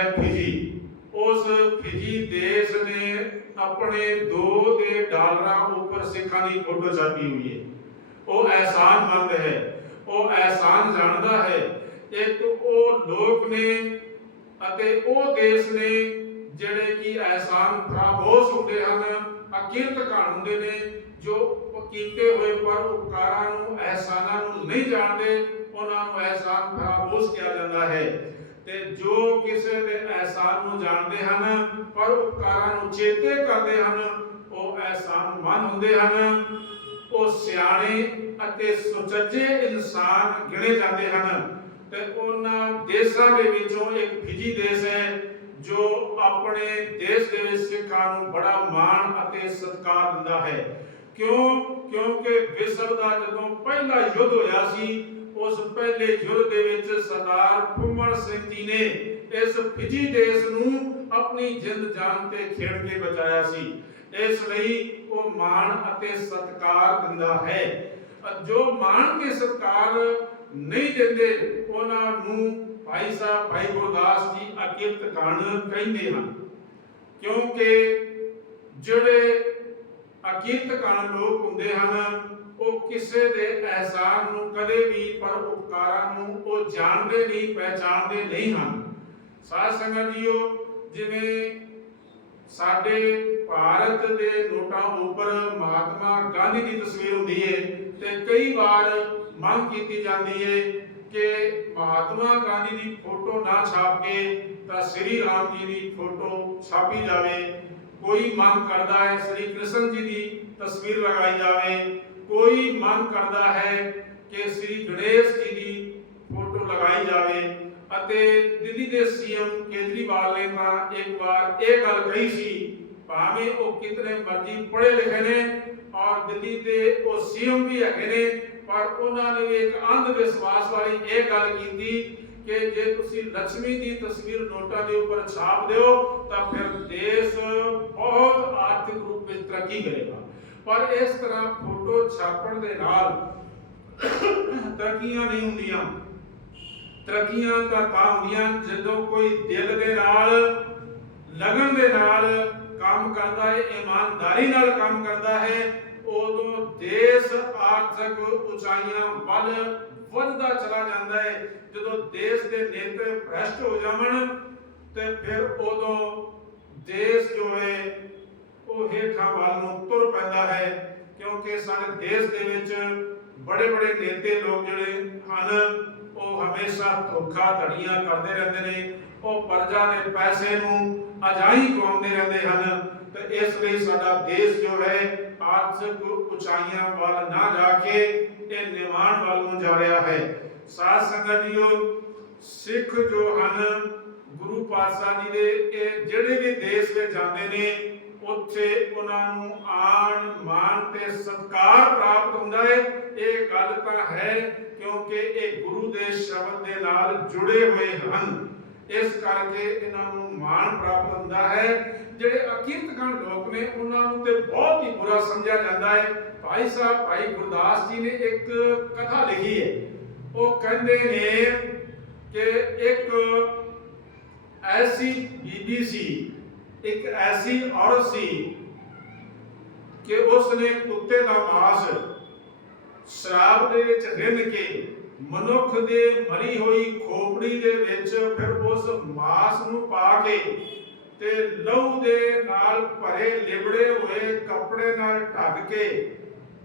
ਹੈ ਫਿਜੀ ਉਸ ਫਿਜੀ ਦੇਸ਼ ਨੇ ਆਪਣੇ 2 ਦੇ ਡਾਲਰਾਂ ਉੱਪਰ ਸਿੱਖਾਂ ਦੀ ਫੋਟੋ ਛਾਪੀ ਹੋਈ ਹੈ। ਉਹ ਅਹਿਸਾਨਮੰਦ ਹੈ। ਉਹ ਅਹਿਸਾਨ ਜਾਣਦਾ ਹੈ। ਇੱਕ ਉਹ ਲੋਕ ਨੇ ਅਤੇ ਉਹ ਦੇਸ਼ ਨੇ ਜਿਹੜੇ ਕਿ ਅਹਿਸਾਨ ਫਰਾਮੋਸ਼ ਹੁੰਦੇ ਹਨ, ਅਕਿਰਤ ਕਾਣ ਹੁੰਦੇ ਨੇ, ਜੋ ਕੀਤੇ ਹੋਏ ਪਰ ਉਪਕਾਰਾਂ ਨੂੰ, ਅਹਿਸਾਨਾਂ ਨੂੰ ਨਹੀਂ ਜਾਣਦੇ, ਉਹਨਾਂ ਨੂੰ ਅਹਿਸਾਨ ਫਰਾਮੋਸ਼ ਕਿਹਾ ਜਾਂਦਾ ਹੈ। ਤੇ ਜੋ ਕਿਸੇ ਦੇ ਅਹਿਸਾਨ ਨੂੰ ਜਾਣਦੇ ਹਨ, ਪਰ ਉਪਕਾਰਾਂ ਨੂੰ ਚੇਤੇ ਕਰਦੇ ਹਨ, ਉਹ ਅਹਿਸਾਨ ਹੁੰਦੇ ਹਨ। ਉਹ ਸਿਆਣੇ ਅਤੇ ਸੁਚੱਜੇ ਇਨਸਾਨ ਗਿਣੇ ਜਾਂਦੇ ਹਨ। ਤੇ ਉਹਨਾਂ ਦੇਸ਼ਾਂ ਦੇ ਵਿੱਚੋਂ ਇੱਕ ਫਿਜੀ ਦੇਸ਼ ਹੈ, ਜੋ ਆਪਣੇ ਦੇਸ਼ ਦੇ ਵਿੱਚ ਸਿੱਖਾਂ ਨੂੰ ਬੜਾ ਮਾਣ ਅਤੇ ਸਤਿਕਾਰ ਦਿੰਦਾ ਹੈ। ਕਿਉਂ? ਕਿਉਂਕਿ ਵਿਸ਼ਵ ਦਾ ਜਦੋਂ ਪਹਿਲਾ ਯੁੱਧ ਹੋਇਆ ਸੀ ਉਸ ਪਹਿਲੇ ਯੁੱਧ ਦੇ ਵਿੱਚ ਸਰਦਾਰ ਫੁੰਮਣ ਸਿੰਘ ਜੀ ਨੇ ਇਸ ਫਿਜੀ ਦੇਸ਼ ਨੂੰ ਆਪਣੀ ਜਿੰਦ ਜਾਨ ਤੇ ਖੇਡ ਕੇ ਬਚਾਇਆ ਸੀ। ਇਸ ਲਈ ਉਹ ਮਾਣ ਅਤੇ ਸਤਿਕਾਰ ਦਿੰਦਾ ਹੈ। ਜੋ ਮਾਣ ਕੇ ਸਤਿਕਾਰ ਨਹੀਂ ਦਿੰਦੇ, ਉਹਨਾਂ ਨੂੰ ਭਾਈ ਸਾਹਿਬ ਭਾਈ ਗੁਰਦਾਸ ਜੀ ਅਕਿਰਤ ਕਾਣ ਕਹਿੰਦੇ ਹਨ। ਕਿਉਂਕਿ ਜਿਹੜੇ ਅਕਿਰਤ ਕਾਣ ਲੋਕ ਹੁੰਦੇ ਹਨ ਉਹ ਕਿਸੇ ਦੇ ਅਹਿਸਾਨ ਨੂੰ ਕਦੇ ਵੀ, ਪਰ ਉਪਕਾਰਾਂ ਨੂੰ ਉਹ ਜਾਣਦੇ ਨਹੀਂ, ਪਹਿਚਾਣਦੇ ਨਹੀਂ ਹਨ। ਸਾਧ ਸੰਗਤ ਜੀਓ, ਜਿਵੇਂ ਸਾਡੇ ਭਾਰਤ ਦੇ ਨੋਟਾਂ ਉੱਪਰ ਮਹਾਤਮਾ ਗਾਂਧੀ ਦੀ ਤਸਵੀਰ ਹੁੰਦੀ ਹੈ ਤੇ ਕਈ ਵਾਰ ਮੰਗ ਕੀਤੀ ਜਾਂਦੀ ਹੈ ਕਿ ਮਹਾਤਮਾ ਗਾਂਧੀ ਦੀ ਫੋਟੋ ਨਾ ਛਾਪ ਕੇ ਤਾਂ ਸ੍ਰੀ ਰਾਮ ਜੀ ਦੀ ਫੋਟੋ ਛਾਪੀ ਜਾਵੇ। ਕੋਈ ਮੰਗ ਕਰਦਾ ਹੈ, ਸ੍ਰੀ ਕ੍ਰਿਸ਼ਨ ਜੀ ਦੀ ਤਸਵੀਰ ਲਗਾਈ ਜਾਵੇ। ਕੋਈ ਮੰਗ ਕਰਦਾ ਹੈ ਕਿ ਸ੍ਰੀ ਗਣੇਸ਼ ਜੀ ਦੀ ਫੋਟੋ ਲਗਾਈ ਜਾਵੇ ਅਤੇ ਦਿੱਲੀ ਦੇ ਸੀਐਮ ਕੇਜਰੀਵਾਲ ਨੇ ਤਾਂ ਇੱਕ ਵਾਰ ਇਹ ਗੱਲ ਕਹੀ ਸੀ, ਭਾਵੇਂ ਉਹ ਕਿਤਨੇ ਮਰਜ਼ੀ ਪੜ੍ਹੇ ਲਿਖੇ ਨੇ ਔਰ ਦਿੱਲੀ ਦੇ ਉਹ ਸੀਐਮ ਵੀ ਹੈਗੇ ਨੇ, ਪਰ ਉਹਨਾਂ ਨੇ ਇੱਕ ਅੰਧ ਵਿਸ਼ਵਾਸ ਵਾਲੀ ਇਹ ਗੱਲ ਕੀਤੀ ਕਿ ਜੇ ਤੁਸੀਂ ਲక్ష్ਮੀ ਦੀ ਤਸਵੀਰ ਨੋਟਾਂ ਦੇ ਉੱਪਰ ਛਾਪ ਦਿਓ ਤਾਂ ਫਿਰ ਦੇਸ਼ ਬਹੁਤ ਆਰਥਿਕ ਰੂਪ ਵਿੱਚ ਤਰੱਕੀ ਕਰੇਗਾ। ਪਰ ਇਸ ਤਰ੍ਹਾਂ ਫੋਟੋ ਛਾਪਣ ਦੇ ਨਾਲ ਤਰੱਕੀਆਂ ਨਹੀਂ ਹੁੰਦੀਆਂ। ਤਰੱਕੀਆਂ ਤਾਂ ਤਾਂ ਹੁੰਦੀਆਂ ਜਦੋਂ ਕੋਈ ਦਿਲ ਦੇ ਨਾਲ, ਲਗਨ ਦੇ ਨਾਲ ਕੰਮ ਕਰਦਾ ਹੈ, ਇਮਾਨਦਾਰੀ ਨਾਲ ਕੰਮ ਕਰਦਾ ਹੈ, ਉਦੋਂ ਦੇਸ਼ ਆਰਥਿਕ ਉਚਾਈਆਂ ਵੱਲ ਵੱਧਦਾ ਚਲਾ ਜਾਂਦਾ ਹੈ। ਜਦੋਂ ਦੇਸ਼ ਦੇ ਨੇਤਾ ਭ੍ਰਸ਼ਟ ਹੋ ਜਾਵਣ ਤੇ ਫਿਰ ਉਦੋਂ ਦੇਸ਼ ਜੋ ਹੈ ਉਹ ਹੇਠਾਂ ਵੱਲ ਨੂੰ ਤੁਰ ਪੈਂਦਾ ਹੈ, ਕਿਉਂਕਿ ਸਾਡੇ ਦੇਸ਼ ਦੇ ਵਿੱਚ ਬੜੇ ਬੜੇ ਨੇਤੇ ਲੋਕ ਜਿਹੜੇ ਹਨ, ਉਹ ਹਮੇਸ਼ਾ ਧੋਖਾ ਧੜੀਆਂ ਕਰਦੇ ਰਹਿੰਦੇ ਨੇ, ਉਹ ਪ੍ਰਜਾ ਦੇ ਪੈਸੇ ਨੂੰ ਅਜਾਈ ਕਮਾਉਂਦੇ ਰਹਿੰਦੇ ਹਨ। ਤੇ ਇਸ ਲਈ ਸਾਡਾ ਦੇਸ਼ ਜੋ ਹੈ ਆਰਥਿਕ ਉਚਾਈਆਂ ਵੱਲ ਨਾ ਜਾ ਕੇ ਇਹ ਨਿਵਾਣ ਵੱਲ ਨੂੰ ਜਾ ਰਿਹਾ ਹੈ। ਸਾਧ ਸੰਗਤ ਜੀਓ, ਸਿੱਖ ਜੋ ਹਨ, ਗੁਰੂ ਪਾਤਸ਼ਾਹ ਜੀ ਦੇ ਇਹ ਜਿਹੜੇ ਵੀ ਦੇਸ਼ ਵਿੱਚ ਜਾਂਦੇ ਨੇ ਉੱਥੇ ਉਹਨਾਂ ਨੂੰ ਆਣ ਮਾਨ ਤੇ ਸਤਕਾਰ ਪ੍ਰਾਪਤ ਹੁੰਦਾ ਹੈ ਇਹ ਗੱਲ ਤਾਂ ਹੈ ਕਿਉਂਕਿ ਇਹ ਗੁਰੂ ਦੇ ਸ਼ਬਦ ਦੇ ਨਾਲ ਜੁੜੇ ਹੋਏ ਹਨ। ਇਸ ਕਰਕੇ ਇਹਨਾਂ ਨੂੰ ਮਾਣ ਪ੍ਰਾਪਤ ਹੁੰਦਾ ਹੈ। ਜਿਹੜੇ ਅਕੀਰਤਗਣ ਲੋਕ ਨੇ, ਉਹਨਾਂ ਨੂੰ ਤੇ ਬਹੁਤ ਹੀ ਬੁਰਾ ਸਮਝਿਆ ਜਾਂਦਾ ਹੈ ਭਾਈ ਸਾਹਿਬ, ਭਾਈ ਗੁਰਦਾਸ ਜੀ ਨੇ ਇੱਕ ਕਥਾ ਲਿਖੀ ਹੈ ਉਹ ਕਹਿੰਦੇ ਨੇ ਕਿ ਇੱਕ ਐਸੀ ਬੀਬੀ ਸੀ ਇੱਕ ਐਸੀ ਔਰਤ ਸੀ ਕਿ ਉਸ ਨੇ ਕੁੱਤੇ ਦਾ ਮਾਸ ਸ਼ਰਾਬ ਦੇ ਵਿੱਚ ਰਿੰਨ ਕੇ ਮਨੁੱਖ ਦੇ ਮਰੀ ਹੋਈ ਖੋਪੜੀ ਦੇ ਵਿੱਚ ਫਿਰ ਉਸ ਮਾਸ ਨੂੰ ਪਾ ਕੇ ਤੇ ਲਹੂ ਦੇ ਨਾਲ ਭਰੇ ਲਿਬੜੇ ਹੋਏ ਕੱਪੜੇ ਨਾਲ ਢੱਕ ਕੇ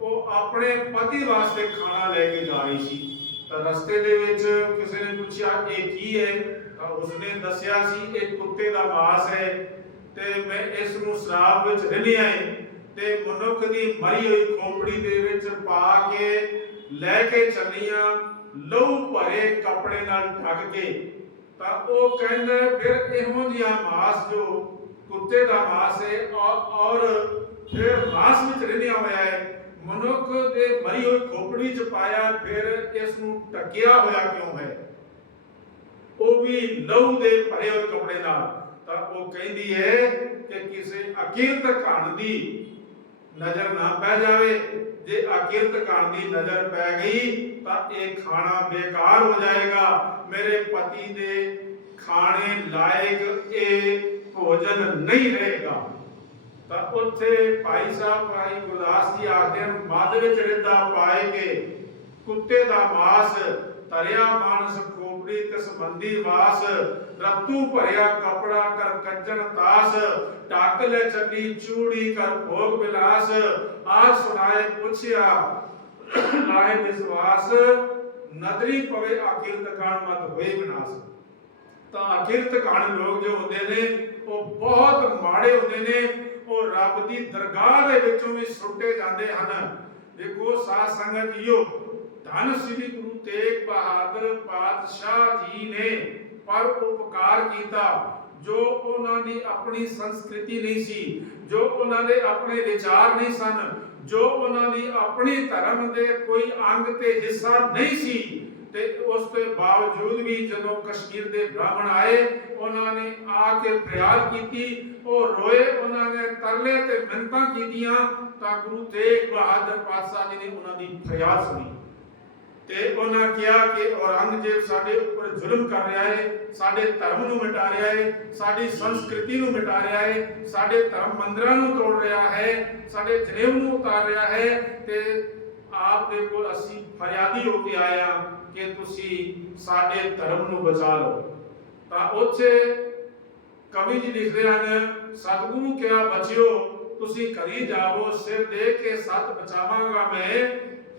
ਉਹ ਆਪਣੇ ਪਤੀ ਵਾਸਤੇ ਖਾਣਾ ਲੈ ਕੇ ਜਾ ਰਹੀ ਸੀ। ਤਾਂ ਰਸਤੇ ਦੇ ਵਿੱਚ ਕਿਸੇ ਨੇ ਪੁੱਛਿਆ, ਇਹ ਕੀ ਹੈ? ਤਾਂ ਉਸਨੇ ਦੱਸਿਆ ਸੀ, ਇਹ ਕੁੱਤੇ ਦਾ ਮਾਸ ਹੈ। ਤੇ ਮੈਂ ਇਸ ਨੂੰ ਸ਼ਰਾਬ ਵਿੱਚ ਰਿੰਨਿਆ ਹੈ ਤੇ ਮਨੁੱਖ ਦੀ ਮਰੀ ਹੋਈ ਖੋਪੜੀ ਦੇ ਵਿੱਚ ਪਾ ਕੇ ਲੈ ਕੇ ਚੱਲੀਆਂ ਲਹੂ ਭਰੇ ਕੱਪੜੇ ਨਾਲ ਢੱਕ ਕੇ। ਤਾਂ ਉਹ ਕਹਿੰਦਾ, ਫਿਰ ਇਹੋ ਜਿਹਾ ਮਾਸ ਜੋ ਕੁੱਤੇ ਦਾ ਮਾਸ ਹੈ ਔਰ ਫਿਰ ਮਾਸ ਵਿੱਚ ਰਹਿੰਦਿਆ ਹੋਇਆ ਹੈ ਮਨੁੱਖ ਦੇ ਮਰੀ ਹੋਈ ਖੋਪੜੀ ਚ ਪਾਇਆ, ਫਿਰ ਇਸ ਨੂੰ ਟਕਿਆ ਹੋਇਆ ਕਿਉਂ ਹੈ? ਉਹ ਵੀ ਲਹੂ ਦੇ ਭਰੇ ਹੋਏ ਕੱਪੜੇ ਨਾਲ। ਤਾਂ ਉਹ ਕਹਿੰਦੀ ਹੈ ਕਿ ਕਿਸੇ ਅਕਿਰਤ ਕਣ ਦੀ ਨਜ਼ਰ ਨਾ ਪੈ ਜਾਵੇ। ਜੇ ਅਕਿਰਤ ਕਣ ਦੀ ਨਜ਼ਰ ਪੈ ਗਈ, ਤਾਂ ਇਹ ਖਾਣਾ ਬੇਕਾਰ ਹੋ ਜਾਏਗਾ। ਮੇਰੇ ਪਤੀ ਦੇ ਖਾਣੇ ਲਾਇਕ ਇਹ ਭੋਜਨ ਨਹੀਂ ਰਹੇਗਾ। ਤਾਂ ਉੱਥੇ ਭਾਈ ਸਾਹਿਬ, ਭਾਈ ਗੁਰਦਾਸ ਜੀ ਆਖਦੇ ਹਨ, ਮੱਧ ਵਿੱਚ ਰਿੱਧਾ ਪਾਏ ਕੇ ਕੁੱਤੇ ਦਾ ਮਾਸ ਤਰਿਆ ਮਾਨਸ ਖੋਪੜੀ ਤੇ ਵਾਸ, ਰਤੂ ਭਰਿਆ ਕਪੜਾ ਕਰ ਕੰਜਨ ਤਾਸ ਢੱਕ ਲੈ ਚੱਲੀ ਚੂੜੀ ਕਰ ਭੋਗ ਬਿਲਾਸ ਆ ਸੁਣਾਏ ਪੁੱਛਿਆ ਲਾਏ ਵਿਸ਼ਵਾਸ ਨਦਰੀ ਪਵੇ ਅਕਿਰਤ ਕਾਣ ਮਤ ਹੋਏ ਵਿਨਾਸ਼ ਤਾਂ ਅਕਿਰਤ ਕਾਣ ਲੋਕ ਜੋ ਹੁੰਦੇ ਨੇ, ਉਹ ਬਹੁਤ ਮਾੜੇ ਹੁੰਦੇ ਨੇ, ਉਹ ਰੱਬ ਦੀ ਦਰਗਾਹ ਦੇ ਵਿੱਚੋਂ ਵੀ ਸੁੱਟੇ ਜਾਂਦੇ ਹਨ। ਦੇਖੋ ਸਾਧ ਸੰਗਤ ਜੀਓ ਧਨ ਸ੍ਰੀ ਤੇਗ ਬਹਾਦਰ ਪਾਤਸ਼ਾਹ ਜੀ ਨੇ ਪਰ ਉਪਕਾਰ ਕੀਤਾ, ਜੋ ਉਹਨਾਂ ਦੀ ਆਪਣੀ ਸੰਸਕ੍ਰਿਤੀ ਨਹੀਂ ਸੀ, ਜੋ ਉਹਨਾਂ ਦੇ ਆਪਣੇ ਵਿਚਾਰ ਨਹੀਂ ਸਨ, ਜੋ ਉਹਨਾਂ ਦੀ ਆਪਣੀ ਧਰਮ ਦੇ ਕੋਈ ਅੰਗ ਤੇ ਹਿੱਸਾ ਨਹੀਂ ਸੀ, ਤੇ ਉਸ ਦੇ ਬਾਵਜੂਦ ਵੀ ਜਦੋਂ ਕਸ਼ਮੀਰ ਦੇ ਬ੍ਰਾਹਮਣ ਆਏ, ਉਹਨਾਂ ਨੇ ਆ ਕੇ ਫਰਿਆਦ ਕੀਤੀ, ਉਹ ਰੋਏ, ਉਹਨਾਂ ਨੇ ਤਰਲੇ ਤੇ ਮਿੰਤਾਂ ਕੀਤੀਆਂ, ਤਾਂ ਗੁਰੂ ਤੇਗ ਬਹਾਦਰ ਪਾਤਸ਼ਾਹ ਜੀ ਨੇ ਉਹਨਾਂ ਦੀ ਫਰਿਆਦ ਸੁਣੀ। ਤੇ ਉਹਨਾਂ ਕਿਹਾ ਕਿ ਔਰੰਗਜ਼ੇਬ ਸਾਡੇ ਉੱਪਰ ਜ਼ੁਲਮ ਕਰ ਰਿਹਾ ਹੈ, ਸਾਡੇ ਧਰਮ ਨੂੰ ਮਿਟਾ ਰਿਹਾ ਹੈ, ਸਾਡੀ ਸੰਸਕ੍ਰਿਤੀ ਨੂੰ ਮਿਟਾ ਰਿਹਾ ਹੈ, ਸਾਡੇ ਧਰਮ ਮੰਦਿਰਾਂ ਨੂੰ ਤੋੜ ਰਿਹਾ ਹੈ, ਸਾਡੇ ਜਨੇਊ ਨੂੰ ਉਤਾਰ ਰਿਹਾ ਹੈ ਤੇ ਆਪ ਦੇ ਕੋਲ ਅਸੀਂ ਫਰਿਆਦੀ ਹੋ ਕੇ ਆਇਆ ਕਿ ਤੁਸੀਂ ਸਾਡੇ ਧਰਮ ਨੂੰ ਬਚਾ ਲਓ। ਤਾਂ ਉੱਥੇ ਕਵੀ ਜੀ ਲਿਖਦੇ ਹਨ, ਸਤਿਗੁਰੂ ਕਿਹਾ ਬਚਿਓ, ਤੁਸੀਂ ਘਰੀ ਜਾਵੋ, ਸਿਰ ਦੇ ਕੇ ਸਤ ਬਚਾਵਾਂਗਾ ਮੈਂ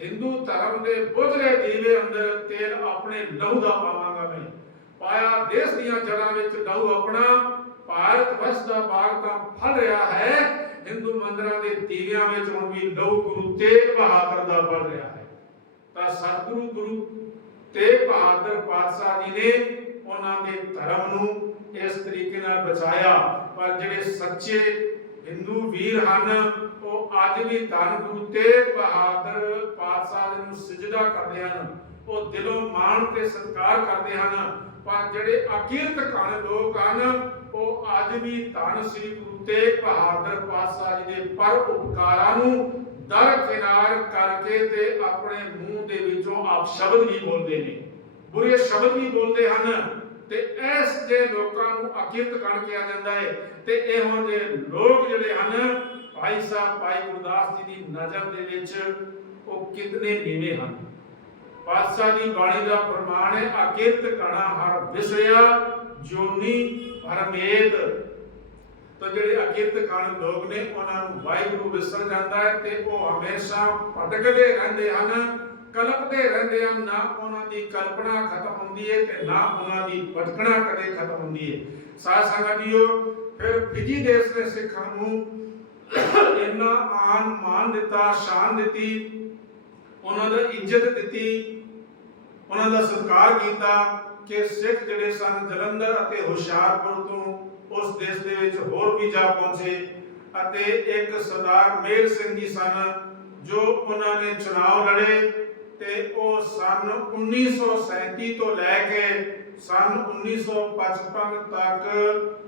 ਹਿੰਦੂ ਧਰਮ ਦੇ ਬੁਝਲੇ ਦੀਵੇ ਅੰਦਰ ਤੇਲ ਆਪਣੇ ਲਹੂ ਦਾ ਪਾਵਾਂਗਾ ਮੈਂ। ਪਾਇਆ ਦੇਸ਼ ਦੀਆਂ ਜੜਾਂ ਵਿੱਚ ਲਹੂ ਆਪਣਾ, ਭਾਰਤ ਵਰਸ਼ ਦਾ ਬਾਗ ਤਾਂ ਫਲ ਰਿਹਾ ਹੈ। ਹਿੰਦੂ ਮੰਦਿਰਾਂ ਦੇ ਦੀਵਿਆਂ ਵਿੱਚ ਹੁਣ ਵੀ ਲਹੂ ਗੁਰੂ ਤੇਗ ਬਹਾਦਰ ਦਾ ਬਲ ਰਿਹਾ ਹੈ। ਤਾਂ ਸਤਿਗੁਰੂ ਗੁਰੂ ਤੇਗ ਬਹਾਦਰ ਪਾਤਸ਼ਾਹ ਜੀ ਨੇ ਉਹਨਾਂ ਦੇ ਧਰਮ ਨੂੰ ਇਸ ਤਰੀਕੇ ਨਾਲ ਬਚਾਇਆ। ਪਰ ਜਿਹੜੇ ਸੱਚੇ ਹਿੰਦੂ ਵੀਰ ਹਨ ਉਹ ਅੱਜ ਵੀ ਧੰਨ ਗੁਰੂ ਤੇਗ ਬਹਾਦਰ ਪਾਤਸ਼ਾਹ ਨੂੰ ਸਜਦਾ ਕਰਦੇ ਹਨ। ਉਹ ਦਿਲੋਂ ਮਾਣ ਤੇ ਸਤਿਕਾਰ ਕਰਦੇ ਹਨ। ਪਰ ਜਿਹੜੇ ਅਕਿਰਤ ਕਣ ਲੋਕ ਹਨ, ਉਹ ਅੱਜ ਵੀ ਧੰਨ ਸ੍ਰੀ ਗੁਰੂ ਤੇਗ ਬਹਾਦਰ ਪਾਤਸ਼ਾਹ ਜੀ ਦੇ ਪਰ ਉਪਕਾਰਾਂ ਨੂੰ ਦਰਕਿਨਾਰ ਕਰਕੇ ਤੇ ਆਪਣੇ ਮੂੰਹ ਦੇ ਵਿੱਚੋਂ ਆਪ ਸ਼ਬਦ ਵੀ ਬੋਲਦੇ ਨੇ। ਬੁਰੇ ਸ਼ਬਦ ਵੀ ਬੋਲਦੇ ਹਨ ਤੇ ਇਸ ਜੇ ਲੋਕਾਂ ਨੂੰ ਅਕਿਰਤ ਕਣ ਕਿਹਾ ਜਾਂਦਾ ਹੈ ਤੇ ਇਹੋ ਜਿਹੇ ਲੋਕ ਜਿਹੜੇ ਹਨ ਭਾਈ ਸਾਹਿਬ, ਭਾਈ ਗੁਰਦਾਸ ਜੀ ਦੀ ਨਜ਼ਰ ਦੇ ਵਿੱਚ ਉਹ ਕਿਤਨੇ ਨੀਵੇਂ ਹਨ। ਪਾਤਸ਼ਾਹ ਦੀ ਬਾਣੀ ਦਾ ਪ੍ਰਮਾਣ ਹੈ ਅਕਿਰਤ ਕਣਾ ਹਰ ਵਿਸਰਿਆ, ਜੋਨੀ ਹਰਮੇਤ ਤਾਂ ਜਿਹੜੇ ਅਕਿਰਤ ਕਣ ਲੋਕ ਨੇ, ਉਹਨਾਂ ਨੂੰ ਵਾਹਿਗੁਰੂ ਵਿਸਰ ਜਾਂਦਾ ਹੈ ਤੇ ਉਹ ਹਮੇਸ਼ਾ ਭਟਕਦੇ ਰਹਿੰਦੇ ਹਨ, ਕਲਪਦੇ ਰਹਿੰਦੇ ਹਨ, ਨਾ ਉਹਨਾਂ ਦੀ ਕਲਪਨਾ ਖਤਮ ਹੁੰਦੀ ਹੈ ਤੇ ਨਾ ਉਹਨਾਂ ਦੀ ਭਟਕਣਾ ਕਦੇ ਖਤਮ ਹੁੰਦੀ ਹੈ ਸਾਧ ਸੰਗਤ ਜੀਓ, ਫਿਰ ਫਿਜੀ ਦੇਸ਼ ਨੇ ਸਿੱਖਾਂ ਨੂੰ ਇੰਨਾ ਆਨ ਮਾਨ ਦਿੱਤਾ, ਸ਼ਾਨ ਦਿੱਤੀ, ਉਹਨਾਂ ਦਾ ਇੱਜ਼ਤ ਦਿੱਤੀ, ਉਹਨਾਂ ਦਾ ਸਤਿਕਾਰ ਕੀਤਾ ਕਿ ਸਿੱਖ ਜਿਹੜੇ ਸਨ ਜਲੰਧਰ ਅਤੇ ਹੁਸ਼ਿਆਰਪੁਰ ਤੋਂ ਉਸ ਦੇਸ਼ ਦੇ ਵਿੱਚ ਹੋਰ ਵੀ ਜਾ ਪਹੁੰਚੇ ਅਤੇ ਇੱਕ ਸਰਦਾਰ ਮੇਰ ਸਿੰਘ ਜੀ ਸਨ ਜੋ ਉਹਨਾਂ ਨੇ ਚੁਣਾਵ ਲੜੇ ਤੇ ਉਹ ਸਨ 1937 ਤੋਂ ਲੈ ਕੇ ਸਨ 1955 ਤੱਕ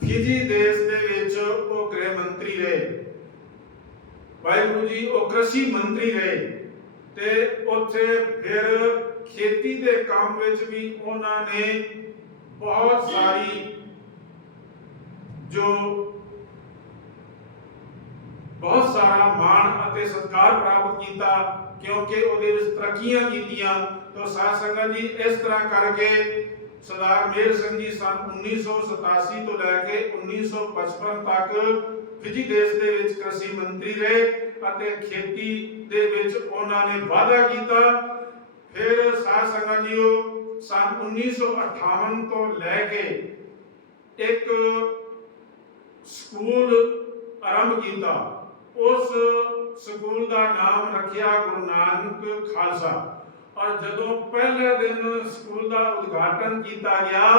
ਫਿਜੀ ਦੇਸ਼ ਦੇ ਵਿੱਚ ਉਹ ਗ੍ਰਹਿ ਮੰਤਰੀ ਰਹੇ। ਵਾਹਿਗੁਰੂ ਜੀ ਉਹ ਕ੍ਰਿਸ਼ੀ ਮੰਤਰੀ ਰਹੇ ਤੇ ਉੱਥੇ ਫਿਰ ਖੇਤੀ ਦੇ ਕੰਮ ਵਿੱਚ ਵੀ ਉਹਨਾਂ ਨੇ ਬਹੁਤ ਸਾਰੀ ਜੋ ਬਹੁਤ ਸਾਰਾ ਮਾਣ ਅਤੇ ਸਤਿਕਾਰ ਪ੍ਰਾਪਤ ਕੀਤਾ, ਕਿਉਂਕਿ ਉਹਦੇ ਵਿੱਚ ਤਰੱਕੀਆਂ ਕੀਤੀਆਂ। ਤਾਂ ਸਾਧ ਸੰਗਤ ਜੀ, ਇਸ ਤਰ੍ਹਾਂ ਕਰਕੇ ਸਰਦਾਰ ਮੇਰ ਸਿੰਘ ਜੀ ਸਨ 1987 ਤੋਂ ਲੈ ਕੇ 1955 ਤੱਕ ਫਿਜੀ ਦੇਸ਼ ਦੇ ਵਿੱਚ ਕ੍ਰਿਸ਼ੀ ਮੰਤਰੀ ਰਹੇ ਅਤੇ ਖੇਤੀ ਦੇ ਵਿੱਚ ਉਹਨਾਂ ਨੇ ਵਾਅਦਾ ਕੀਤਾ। ਫਿਰ ਸਾਧ ਸੰਗਤ ਜੀਓ, ਸਨ 1958 ਤੋਂ ਲੈ ਕੇ ਇੱਕ ਸਕੂਲ ਆਰੰਭ ਕੀਤਾ। ਉਸ ਸਕੂਲ ਦਾ ਨਾਮ ਰੱਖਿਆ ਗੁਰੂ ਨਾਨਕ ਖਾਲਸਾ। ਔਰ ਜਦੋਂ ਪਹਿਲੇ ਦਿਨ ਸਕੂਲ ਦਾ ਉਦਘਾਟਨ ਕੀਤਾ ਗਿਆ,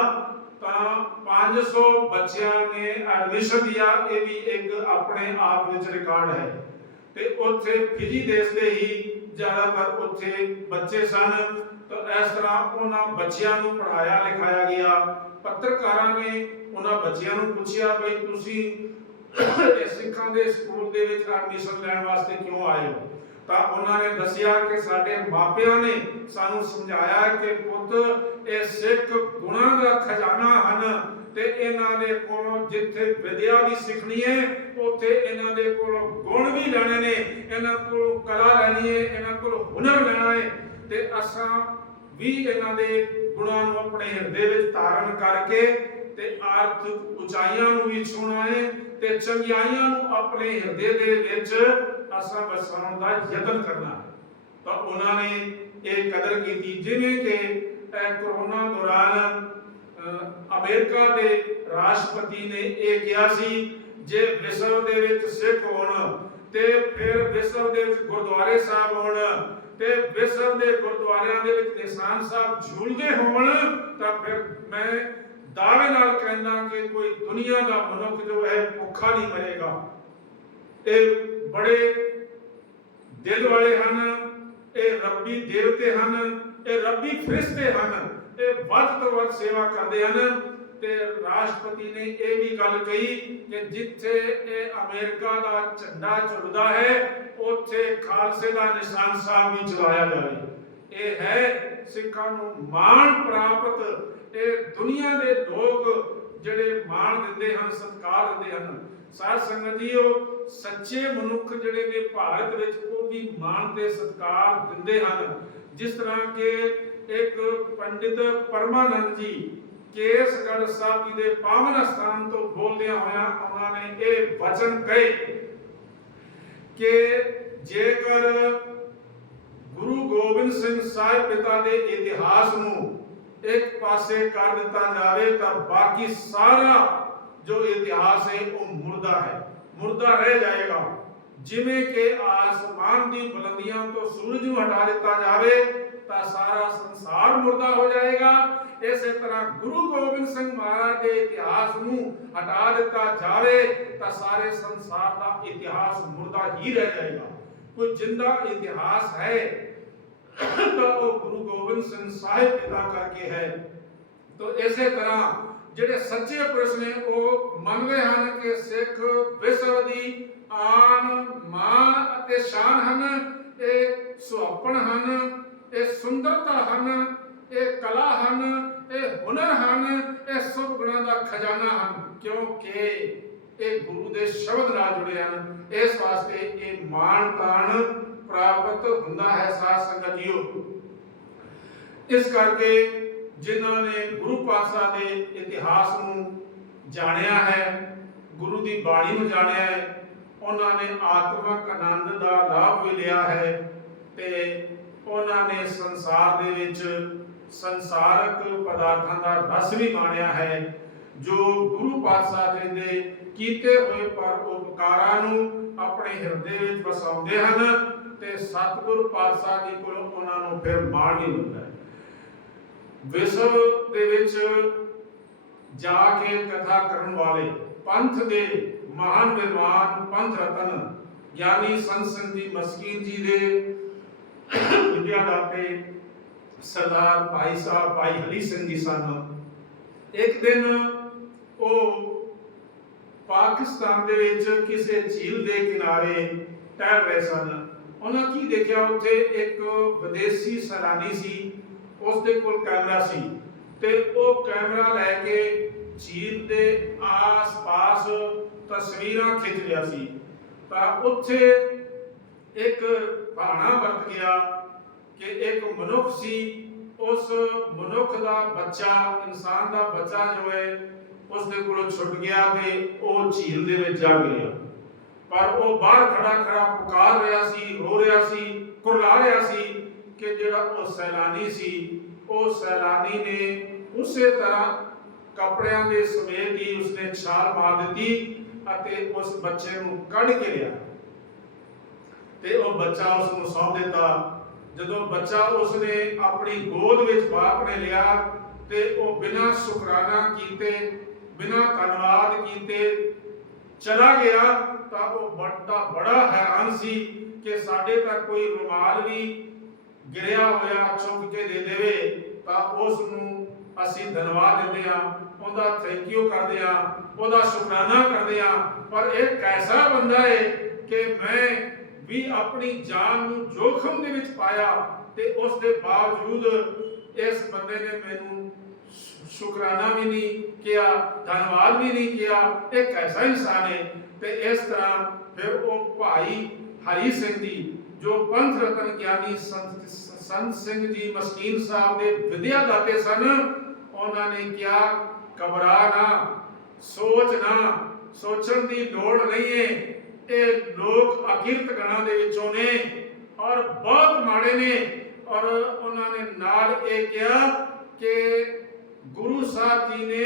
ਤਾਂ 500 ਬੱਚਿਆਂ ਨੇ ਐਡਮਿਸ਼ਨ ਲਿਆ। ਇਹ ਵੀ ਇੱਕ ਆਪਣੇ ਆਪ ਵਿੱਚ ਰਿਕਾਰਡ ਹੈ। ਤੇ ਉੱਥੇ ਫਿਜੀ ਦੇਸ਼ ਦੇ ਹੀ ਜ਼ਿਆਦਾਤਰ ਉੱਥੇ ਬੱਚੇ ਸਨ। ਤਾਂ ਇਸ ਤਰ੍ਹਾਂ ਉਹਨਾਂ ਬੱਚਿਆਂ ਨੂੰ ਪੜਾਇਆ ਲਿਖਾਇਆ ਗਿਆ। ਪੱਤਰਕਾਰਾਂ ਨੇ ਉਹਨਾਂ ਬੱਚਿਆਂ ਨੂੰ ਪੁੱਛਿਆ, ਬਈ ਤੁਸੀਂ ਇਹ ਸਿੱਖਾਂ ਦੇ ਸਕੂਲ ਦੇ ਵਿੱਚ ਐਡਮਿਸ਼ਨ ਲੈਣ ਵਾਸਤੇ ਕਿਉਂ ਆਏ ਹੋ? ਤਾਂ ਉਹਨਾਂ ਨੇ ਦੱਸਿਆ ਕਿ ਸਾਡੇ ਮਾਪਿਆਂ ਨੇ ਸਾਨੂੰ ਸਮਝਾਇਆ ਕਿ ਪੁੱਤ, ਇਹ ਸਿੱਖ ਗੁਣਾਂ ਦਾ ਖਜ਼ਾਨਾ ਹਨ ਤੇ ਇਹਨਾਂ ਦੇ ਕੋਲੋਂ ਜਿੱਥੇ ਵਿਦਿਆ ਵੀ ਸਿੱਖਣੀ ਹੈ, ਉੱਥੇ ਇਹਨਾਂ ਦੇ ਕੋਲੋਂ ਗੁਣ ਵੀ ਲੈਣੇ ਨੇ, ਇਹਨਾਂ ਕੋਲੋਂ ਕਲਾ ਲੈਣੀ ਹੈ, ਇਹਨਾਂ ਕੋਲੋਂ ਹੁਨਰ ਲੈਣਾ ਹੈ ਤੇ ਅਸਾਂ ਵੀ ਇਹਨਾਂ ਦੇ ਗੁਣਾਂ ਨੂੰ ਆਪਣੇ ਹਿਰਦੇ ਵਿੱਚ ਧਾਰਨ ਕਰਕੇ ਤੇ ਆਰਥਿਕ ਉਚਾਈਆਂ ਨੂੰ ਵੀ ਛੂਣਾ ਹੈ ਤੇ ਚੰਗਿਆਈਆਂ ਨੂੰ ਆਪਣੇ ਹਿਰਦੇ ਦੇ ਵਿੱਚ ਅਸਾਂ ਵਸਾਉਣ ਦਾ ਯਤਨ ਕਰਨਾ ਹੈ। ਤਾਂ ਉਹਨਾਂ ਨੇ ਇਹ ਕਦਰ ਕੀਤੀ, ਜਿਵੇਂ ਕਿ ਇਹ ਕਰੋਨਾ ਦੌਰਾਨ ਅਮਰੀਕਾ ਦੇ ਰਾਸ਼ਟਰਪਤੀ ਨੇ ਇਹ ਕਿਹਾ ਸੀ, ਜੇ ਵਿਸ਼ਵ ਦੇ ਵਿੱਚ ਸਿੱਖ ਹੋਣ ਤੇ ਫਿਰ ਵਿਸ਼ਵ ਦੇ ਵਿੱਚ ਗੁਰਦੁਆਰੇ ਸਾਹਿਬ ਹੋਣ ਤੇ ਵਿਸ਼ਵ ਦੇ ਗੁਰਦੁਆਰਿਆਂ ਦੇ ਵਿੱਚ ਨਿਸ਼ਾਨ ਸਾਹਿਬ ਝੂਲਦੇ ਹੋਣ, ਤਾਂ ਫਿਰ ਮੈਂ ਦਾਅਵੇ ਨਾਲ ਕਹਿੰਦਾ ਕਿ ਕੋਈ ਦੁਨੀਆ ਦਾ ਮਨੁੱਖ ਜੋ ਹੈ ਭੁੱਖਾ ਨਹੀਂ ਮਰੇਗਾ, ਇਹ ਬੜੇ ਦਿਲ ਵਾਲੇ ਹਨ, ਇਹ ਰੱਬੀ ਦੇਵਤੇ ਹਨ, ਇਹ ਰੱਬੀ ਫਰਿਸ਼ਤੇ ਹਨ, ਇਹ ਵੱਧ ਤੋਂ ਵੱਧ ਸੇਵਾ ਕਰਦੇ ਹਨ ਤੇ ਰਾਸ਼ਟਰਪਤੀ ਨੇ ਇਹ ਵੀ ਗੱਲ ਕਹੀ ਕਿ ਜਿੱਥੇ ਇਹ ਅਮਰੀਕਾ ਦਾ ਝੰਡਾ ਝੁਲਦਾ ਹੈ, ਉੱਥੇ ਖਾਲਸੇ ਦਾ ਨਿਸ਼ਾਨ ਸਾਹਿਬ ਵੀ ਚਲਾਇਆ ਜਾਵੇ। ਇਹ ਹੈ ਸਿੱਖਾਂ ਨੂੰ ਮਾਣ ਪ੍ਰਾਪਤ। ਇਹ ਦੁਨੀਆ ਦੇ ਲੋਕ ਜਿਹੜੇ ਮਾਣ ਦਿੰਦੇ ਹਨ, ਸਤਿਕਾਰ ਦਿੰਦੇ ਹਨ। ਸਾਧ ਸੰਗਤ ਜੀਓ, ਸੱਚੇ ਮਨੁੱਖ ਜਿਹੜੇ ਨੇ ਭਾਰਤ ਵਿੱਚ, ਉਹ ਵੀ ਮਾਣ ਤੇ ਸਤਿਕਾਰ ਦਿੰਦੇ ਹਨ। ਜਿਸ ਤਰ੍ਹਾਂ ਕਿ ਇੱਕ ਪੰਡਿਤ ਪਰਮਾਨੰਦ ਜੀ ਕੇਸਗੜ੍ਹ ਸਾਹਿਬ ਜੀ ਦੇ ਪਾਵਨ ਸਥਾਨ ਤੋਂ ਬੋਲਦਿਆਂ ਹੋਇਆਂ ਉਹਨਾਂ ਨੇ ਇਹ ਵਚਨ ਕਹੇ ਕਿ ਜੇਕਰ ਗੋਬਿੰਦ ਸਿੰਘ ਸਾਹਿਬ ਪਿਤਾ ਦੇ ਇਤਿਹਾਸ ਨੂੰ ਇੱਕ ਪਾਸੇ ਕਰ ਦਿੱਤਾ ਜਾਵੇ ਤਾਂ ਬਾਕੀ ਸਾਰਾ ਜੋ ਇਤਿਹਾਸ ਹੈ, ਉਹ ਮੁਰਦਾ ਹੈ। ਮੁਰਦਾ ਰਹਿ ਜਾਏਗਾ। ਜਿਵੇਂ ਕਿ ਆਸਮਾਨ ਦੀ ਬੁਲੰਦੀਆਂ ਤੋਂ ਸੂਰਜ ਨੂੰ ਹਟਾ ਦਿੱਤਾ ਜਾਵੇ, ਤਾਂ ਸਾਰਾ ਸੰਸਾਰ ਮੁਰਦਾ ਹੋ ਜਾਏਗਾ। ਇਸੇ ਤਰ੍ਹਾਂ ਗੁਰੂ ਗੋਬਿੰਦ ਸਿੰਘ ਮਹਾਰਾਜ ਦੇ ਇਤਿਹਾਸ ਨੂੰ ਹਟਾ ਦਿੱਤਾ ਜਾਵੇ, ਤਾਂ ਸਾਰੇ ਸੰਸਾਰ ਦਾ ਇਤਿਹਾਸ ਮੁਰਦਾ ਹੀ ਰਹਿ ਜਾਏਗਾ। ਕੋਈ ਜਿੰਦਾ ਇਤਿਹਾਸ ਹੈ ਤਾਂ ਉਹ ਗੁਰੂ ਗੋਬਿੰਦ ਸਿੰਘ ਸਾਹਿਬ ਪਿਤਾ ਕਰਕੇ ਹੈ। ਤੋ ਇਸੇ ਤਰ੍ਹਾਂ ਜਿਹੜੇ ਸੱਚੇ ਪੁਰਸ਼ ਨੇ, ਉਹ ਮੰਨਦੇ ਹਨ ਕਿ ਸਿੱਖ ਵਿਸ਼ਵ ਦੀ ਆਨ ਮਾਨ ਅਤੇ ਸ਼ਾਨ ਹਨ। ਇਹ ਸੁਹੱਪਣ ਹਨ, ਇਹ ਸੁੰਦਰਤਾ ਹਨ, ਇਹ ਕਲਾ ਹਨ, ਇਹ ਹੁਨਰ ਹਨ, ਇਹ ਸਭ ਗੁਣਾਂ ਦਾ ਖਜ਼ਾਨਾ ਹਨ। ਕਿਉਂਕਿ ਇਹ ਗੁਰੂ ਦੇ ਸ਼ਬਦ ਨਾਲ ਜੁੜੇ ਹਨ। ਇਸ ਵਾਸਤੇ ਇਹ ਮਾਣ ਤਾਣ ਪ੍ਰਾਪਤ ਹੁੰਦਾ ਹੈ ਸਾਧ ਸੰਗਤ ਜੀਓ। ਇਸ ਕਰਕੇ ਜਿਨ੍ਹਾਂ ਨੇ ਗੁਰੂ ਪਾਤਸ਼ਾਹ ਦੇ ਇਤਿਹਾਸ ਨੂੰ ਜਾਣਿਆ ਹੈ, ਗੁਰੂ ਦੀ ਬਾਣੀ ਨੂੰ ਜਾਣਿਆ ਹੈ, ਉਹਨਾਂ ਨੇ ਆਤਮਿਕ ਆਨੰਦ ਦਾ ਲਾਭ ਵੀ ਲਿਆ ਹੈ ਤੇ ਉਹਨਾਂ ਨੇ ਸੰਸਾਰ ਦੇ ਵਿੱਚ ਸੰਸਾਰਕ ਪਦਾਰਥਾਂ ਦਾ ਰਸ ਵੀ ਮਾਣਿਆ ਹੈ। ਜੋ ਗੁਰੂ ਪਾਤਸ਼ਾਹ ਜੀ ਦੇ ਕੀਤੇ ਹੋਏ ਪਰ ਉਪਕਾਰਾਂ ਨੂੰ ਆਪਣੇ ਹਿਰਦੇ ਵਿੱਚ ਵਸਾਉਂਦੇ ਹਨ ਤੇ ਸਤਿਗੁਰ ਪਾਤਸ਼ਾਹ ਜੀ ਕੋਲ ਉਹਨਾਂ ਨੂੰ ਫਿਰ ਮਾਣ ਨਹੀਂ ਮਿਲਦਾ ਵਿਸ਼ਵ ਦੇ ਵਿੱਚ ਜਾ ਕੇ ਕਥਾ ਕਰਨ ਵਾਲੇ ਪੰਥ ਦੇ ਮਹਾਨ ਵਿਦਵਾਨ ਪੰਥ ਰਤਨ ਗਿਆਨੀ ਸੰਤ ਸਿੰਘ ਮਸਕੀਨ ਜੀ ਦੇ ਵਿਦਿਆ ਦਾਤੇ ਸਰਦਾਰ ਭਾਈ ਸਾਹਿਬ ਭਾਈ ਹਰੀ ਸਿੰਘ ਜੀ ਸਨ। ਇੱਕ ਦਿਨ ਉਹ ਪਾਕਿਸਤਾਨ ਦੇ ਵਿੱਚ ਕਿਸੇ ਝੀਲ ਦੇ ਕਿਨਾਰੇ ਟਹਿਲ ਰਹੇ ਸਨ। ਉਹਨਾਂ ਕੀ ਦੇਖਿਆ? ਉੱਥੇ ਇੱਕ ਵਿਦੇਸ਼ੀ ਸੈਲਾਨੀ ਸੀ ਉਸ ਦੇ ਕੋਲ ਕੈਮਰਾ ਸੀ ਤੇ ਉਹ ਕੈਮਰਾ ਲੈ ਕੇ ਝੀਲ ਦੇ ਆਸ-ਪਾਸ ਤਸਵੀਰਾਂ ਖਿੱਚ ਰਿਹਾ ਸੀ। ਤਾਂ ਉੱਥੇ ਇੱਕ ਭਾਣਾ ਵਰਤ ਗਿਆ ਕਿ ਇੱਕ ਮਨੁੱਖ ਸੀ। ਉਸ ਮਨੁੱਖ ਦਾ ਬੱਚਾ, ਇਨਸਾਨ ਦਾ ਬੱਚਾ ਜੋ ਹੈ ਉਸ ਦੇ ਕੋਲੋਂ ਛੁੱਟ ਗਿਆ ਤੇ ਉਹ ਝੀਲ ਦੇ ਵਿੱਚ ਜਾ ਗਿਰਿਆ ਪਰ ਉਹ ਬਾਹਰ ਖੜਾ ਖੜਾ ਪੁਕਾਰ ਰਿਹਾ ਸੀ, ਰੋ ਰਿਹਾ ਸੀ, ਕੁਰਲਾ ਰਿਹਾ ਸੀ ਕਿ ਜਿਹੜਾ ਉਹ ਸੈਲਾਨੀ ਸੀ, ਉਹ ਸੈਲਾਨੀ ਨੇ ਉਸੇ ਤਰ੍ਹਾਂ ਕੱਪੜਿਆਂ ਦੇ ਸਮੇਤ ਹੀ ਉਸਨੇ ਛਾਲ ਮਾਰ ਦਿੱਤੀ ਅਤੇ ਉਸ ਬੱਚੇ ਨੂੰ ਕੱਢ ਕੇ ਲਿਆ। ਤੇ ਉਹ ਬੱਚਾ ਉਸ ਨੂੰ ਸੌਂਪ ਦਿੱਤਾ। ਜਦੋਂ ਬੱਚਾ ਉਸਨੇ ਆਪਣੀ ਗੋਦ ਵਿੱਚ ਬਾਪ ਨੇ ਲਿਆ ਤੇ ਉਹ ਬਿਨਾਂ ਸ਼ੁਕਰਾਨਾ ਕੀਤੇ ਬਿਨਾਂ ਧੰਨਵਾਦ ਕੀਤੇ ਚਲਾ ਗਿਆ, ਤਾਂ ਉਹ ਵੱਡਾ ਬੜਾ ਹੈਰਾਨ ਸੀ ਕਿ ਸਾਡੇ ਤੱਕ ਕੋਈ ਰੁਮਾਲ ਵੀ ਗਿਰਿਆ ਹੋਇਆ ਚੁੱਕ ਕੇ ਦੇ ਦੇਵੇ, ਤਾਂ ਉਸ ਨੂੰ ਅਸੀਂ ਧੰਨਵਾਦ ਦਿੰਦੇ ਆ ਉਹਦਾ ਥੈਂਕ ਯੂ ਕਰਦੇ ਆ ਉਹਦਾ ਸ਼ੁਕਰਾਨਾ ਕਰਦੇ ਆ ਪਰ ਇਹ ਕੈਸਾ ਬੰਦਾ ਹੈ ਕਿ ਮੈਂ ਵੀ ਆਪਣੀ ਜਾਨ ਨੂੰ ਜੋਖਮ ਦੇ ਵਿੱਚ ਪਾਇਆ ਤੇ ਉਸ ਦੇ ਬਾਵਜੂਦ ਇਸ ਬੰਦੇ ਨੇ ਮੈਨੂੰ ਸ਼ੁਕਰਾਨਾ ਵੀ ਨਹੀਂ ਕਿਹਾ, ਧੰਨਵਾਦ ਵੀ ਨਹੀਂ ਕਿਹਾ। ਇਹ ਕੈਸਾ ਇਨਸਾਨ ਹੈ ਤੇ ਇਸ ਤਰ੍ਹਾਂ ਫਿਰ ਉਹ ਭਾਈ ਹਰੀ ਸਿੰਘ ਜੀ, ਜੋ ਪੰਥ ਰਤਨ ਗਿਆਨੀ ਸੰਤ ਸਿੰਘ ਜੀ ਮਸਕੀਨ ਸਾਹਿਬ ਦੇ ਵਿਦਿਆ ਦਾਤੇ ਸਨ, ਉਹਨਾਂ ਨੇ ਕਿਹਾ, ਘਬਰਾ ਨਾ, ਸੋਚ ਨਾ, ਸੋਚਣ ਦੀ ਲੋੜ ਨਹੀਂ ਹੈ। ਇਹ ਲੋਕ ਅਕਿਰਤ ਗਣਾਂ ਦੇ ਵਿੱਚੋਂ ਨੇ ਔਰ ਬਹੁਤ ਮਾੜੇ ਨੇ। ਔਰ ਉਹਨਾਂ ਨੇ ਨਾਲ ਇਹ ਕਿਹਾ ਕਿ ਗੁਰੂ ਸਾਹਿਬ ਜੀ ਨੇ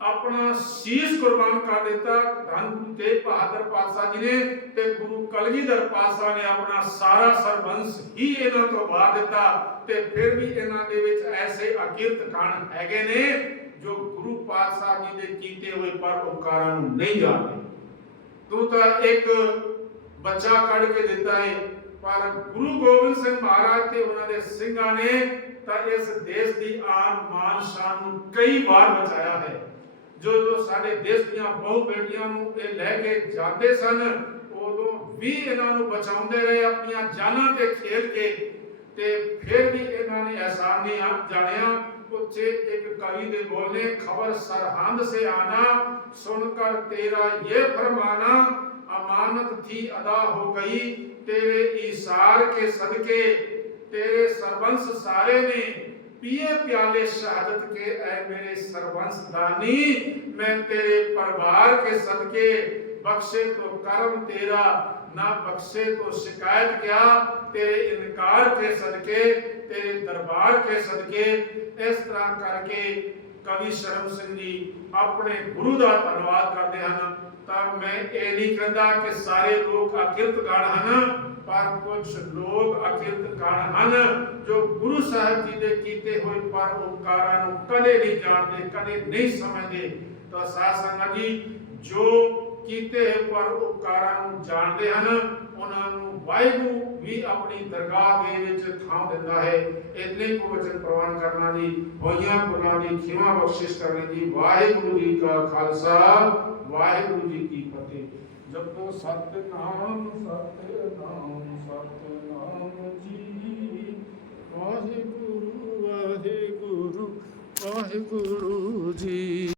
ਆਪਣਾ ਸੀਸ ਕੁਰਬਾਨ ਕਰ ਦਿੱਤਾ। ਧੰਨ ਗੁਰੂ ਤੇਗ ਬਹਾਦਰ ਪਾਤਸ਼ਾਹ ਜੀ ਨੇ ਤੇ ਗੁਰੂ ਕਲਗੀਧਰ ਪਾਤਸ਼ਾਹ ਨੇ ਆਪਣਾ ਸਾਰਾ ਸਰਬੰਸ ਹੀ ਇਹਨਾਂ ਤੋਂ ਵਾਰ ਦਿੱਤਾ ਤੇ ਫਿਰ ਵੀ ਇਹਨਾਂ ਦੇ ਵਿੱਚ ਐਸੇ ਅਕਿਰਤ ਕਣ ਹੈਗੇ ਨੇ ਜੋ ਗੁਰੂ ਪਾਤਸ਼ਾਹ ਜੀ ਦੇ ਕੀਤੇ ਹੋਏ ਪਰਉਪਕਾਰਾਂ ਨੂੰ ਨਹੀਂ ਜਾਣਦੇ। ਤੂੰ ਤਾਂ ਇੱਕ ਬੱਚਾ ਕੱਢ ਕੇ ਦਿੱਤਾ ਹੈ ਪਰ ਗੁਰੂ ਗੋਬਿੰਦ ਸਿੰਘ ਮਹਾਰਾਜ ਤੇ ਉਹਨਾਂ ਦੇ ਸਿੰਘਾਂ ਨੇ, ਤਾਂ ਇਸ ਦੇਸ਼ ਦੀ ਆਨ ਮਾਨ ਸ਼ਾਨ ਨੂੰ ਕਈ ਵਾਰ ਬਚਾਇਆ ਹੈ। ਜੋ ਜੋ ਸਾਡੇ ਦੇਸ਼ ਦੀਆਂ ਬਹੁ ਬੇਟੀਆਂ ਨੂੰ ਇਹ ਲੈ ਕੇ ਜਾਂਦੇ ਸਨ, ਉਦੋਂ ਵੀ ਇਹਨਾਂ ਨੂੰ ਬਚਾਉਂਦੇ ਰਹੇ ਆਪਣੀਆਂ ਜਾਨਾਂ ਤੇ ਖੇਲ ਕੇ, ਤੇ ਫਿਰ ਵੀ ਇਹਨਾਂ ਨੇ ਅਹਿਸਾਨ ਨਹੀਂ ਆਪ ਜਾਣਿਆ। ਉੱਚੇ ਇੱਕ ਕਵੀ ਦੇ ਬੋਲੇ ਖਬਰ ਸਰਹੰਦ ਸੇ ਆਨਾ ਸੁਣ ਕਰ ਤੇਰਾ ਇਹ ਫਰਮਾਨਾ, ਅਮਾਨਤ ਥੀ ਅਦਾ ਹੋ ਗਈ तेरे ईसार के सदके तेरे सरबंस सारे ने पिए प्याले शहादत के ऐ मेरे सरबंस दानी मैं तेरे परिवार के सदके बख्शे तो कर्म तेरा ना बख्शे तो शिकायत क्या तेरे इनकार के सदके तेरे दरबार के सदके इस तरह करके ਕਵੀ ਸ਼ਰਮ ਸਿੰਘ ਜੀ ਆਪਣੇ ਗੁਰੂ ਦਾ ਧੰਨਵਾਦ ਕਰਦੇ ਹਨ ਤਾਂ ਮੈਂ ਇਹ ਨਹੀਂ ਕਹਿੰਦਾ ਕਿ ਸਾਰੇ ਲੋਕ ਅਕਿਰਤ ਹਨ, ਪਰ ਕੁਝ ਲੋਕ ਅਕਿਰਤ ਹਨ ਜੋ ਗੁਰੂ ਸਾਹਿਬ ਜੀ ਦੇ ਕੀਤੇ ਹੋਏ ਪਰ ਨੂੰ ਕਦੇ ਨਹੀਂ ਜਾਣਦੇ, ਕਦੇ ਨਹੀਂ ਸਮਝਦੇ। ਤਾਂ ਸਾਧ ਸੰਗਤ ਜੀ, ਜੋ ਕੀਤੇ ਹੋਏ ਨੂੰ ਜਾਣਦੇ ਹਨ, ਉਹਨਾਂ ਨੂੰ ਵਾਹਿਗੁਰੂ ਵੀ ਆਪਣੀ ਦਰਗਾਹ ਦੇ ਵਿੱਚ ਥਾਂ ਦਿੰਦਾ ਹੈ। ਇਤਨੇ ਕੋ ਵਚਨ ਪ੍ਰਵਾਨ ਕਰਨਾ ਜੀ, ਹੋਈਆਂ ਗੁਨਾਹਾਂ ਦੀ ਖਿਮਾ ਬਖਸ਼ਿਸ਼ ਕਰਨੀ ਜੀ। ਵਾਹਿਗੁਰੂ ਜੀ ਕਾ ਖਾਲਸਾ। ਵਾਹਿਗੁਰੂ ਜੀ ਕੀ ਫਤਿਹ। ਜਪੋ ਸਤਨਾਮ ਸਤਨਾਮ ਸਤਨਾਮ ਜੀ। ਵਾਹਿਗੁਰੂ ਵਾਹਿਗੁਰੂ ਵਾਹਿਗੁਰੂ ਜੀ।